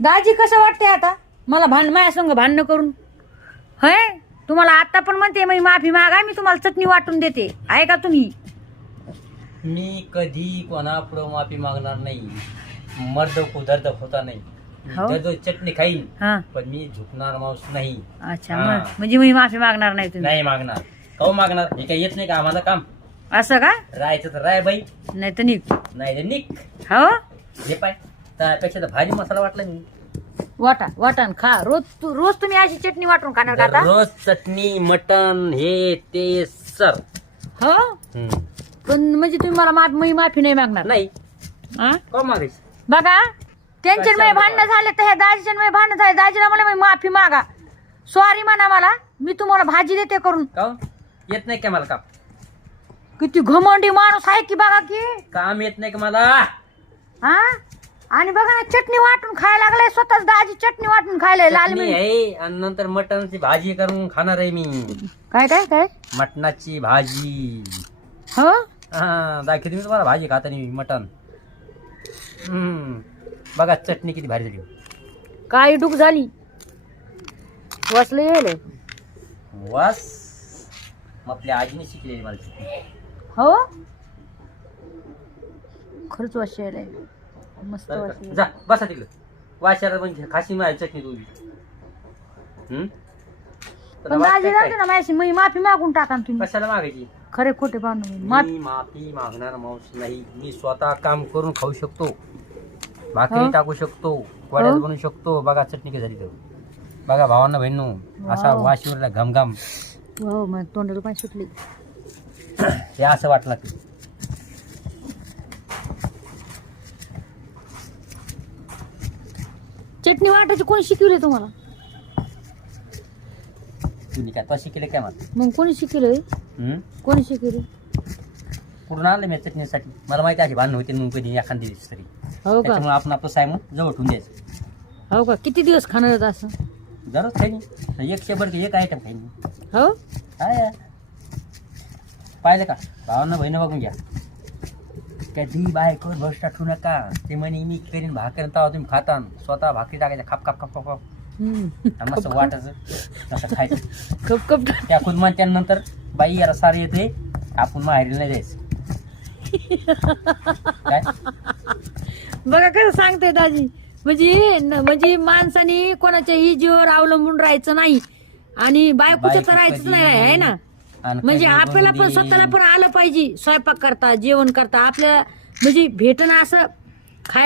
दाजी कसं वाटतंय आता मला माझ्या संग भांडणं करून? होय, तुम्हाला आता पण म्हणते मी माफी मागा, मी तुम्हाला चटणी वाटून देते, आहे का तुम्ही? मी कधी कोणापुढं माफी मागणार नाही. मर्द को दर्द होता नाही. हो? दर्द चटणी खाईन हा, पण मी झुकणार माणूस नाही. अच्छा. हा. म्हणजे मी माफी मागणार नाही तुम्ही? नाही मागणार. काऊ मागणार? हे काही येत नाही का आम्हाला काम? असं का? राहायचं तर राय बाई, नाही तर निघ. नाही तर निक. हो, हे पाय त्यापेक्षा तर भाजी मसाला वाटला मी. वाटा वाटण खा. रोज तुम्ही अशी चटणी वाटून खाणार का आता? रोज चटणी मटन हे ते सर. हो, पण म्हणजे तुम्ही मला मी माफी नाही मागणार? नाही. हा? का मागायचं? बघा, त्यांच्या मध्ये भांडणं झाले तर ह्या दाजीच्या मध्ये भांडणं झाले. दाजीला मला मी माफी मागा, सॉरी म्हणा मला, मी तुम्हाला भाजी देते करून. का येत नाही का मला काम? किती घमंडी माणूस आहे की बघा की. काम येत नाही का मला? हा, आणि बघा ना चटणी वाटून खायला लागलाय, स्वतःच दाजी चटणी वाटून खायलाय लाल चटणी मिरची. आहे आणि नंतर मटणाची भाजी करून खाणार आहे मी. काय काय काय? मटणाची भाजी. हो, हा, दाखवते मी तुम्हाला भाजी खाताना मटण. बघा चटणी किती भारी झाली. काय डूक झाली, वसलं येईल. वास आपल्या आजीने शिकलेली मला चटणी. हो, खरंच वास यायलाय, मस्त बरं वास का? यायलाय. जा बसा तिकडे. वाशाला म्हणजे खाशी माझी चटणी तुझी. पण दाजी जाते ना माझ्याशी, मी माफी मागून टाका ना तुम्ही. कशाला मागायची? खरे खोटे बांधून माफी. मी माफी मागणार माणूस नाही. मी स्वतः काम करून खाऊ शकतो, भाकरी हो? टाकू शकतो, वड्यात हो? बनवू शकतो. बघा चटणी कशी झाली तर. बघा भावांना बहिणू, असा वाव. वाशीवरला घमघम. हो, मग तोंडाला पाय सुटली. हे असं वाटलं की चटणी वाटायची कोणी शिकवले तुम्हाला? तुम्ही काय तो शिकले काय मला? मग कोणी शिकवलंय? कोणी शिकवले? पूर्ण आलं मी चटणीसाठी. मला माहिती आहे भांडण होते मग कधी एखादी दिवस तरी. हो का? त्याच्यामुळे आपण आपलं सायमन जवळ ठेवून द्यायचं. हो का? किती दिवस खाणार आहेत असं? दररोज खाईनी एक शेबर एक आयटम खाईनी. हो, काय पाहिलं का? भावांना बहिणी बघून घ्या. कधी बायकोवर भरोसा ठेवू नका. ते म्हणे मी करीन भाकर तेव्हा तुम्ही खाता. स्वतः भाकरी टाकायच्या खाप खाप खाप खाप खाप. आणि मस्त वाटायचं तसं खायचं. Cup cup. त्या खुद म्हणत्यानंतर बाई याला सार येते, आपण माहेरीला नाही द्यायचं. काय बघा कसं सांगते दाजी, म्हणजे माणसाने कोणाच्या हिजीवर अवलंबून राहायचं नाही आणि बायकोचं तर राहायचंच नाही आहे ना. आणि म्हणजे कधी आपल्याला पण बोलून स्वतःला पण आलं पाहिजे, स्वयंपाक करता जेवण करता आपल्याला म्हणजे भेटणं असं खायला.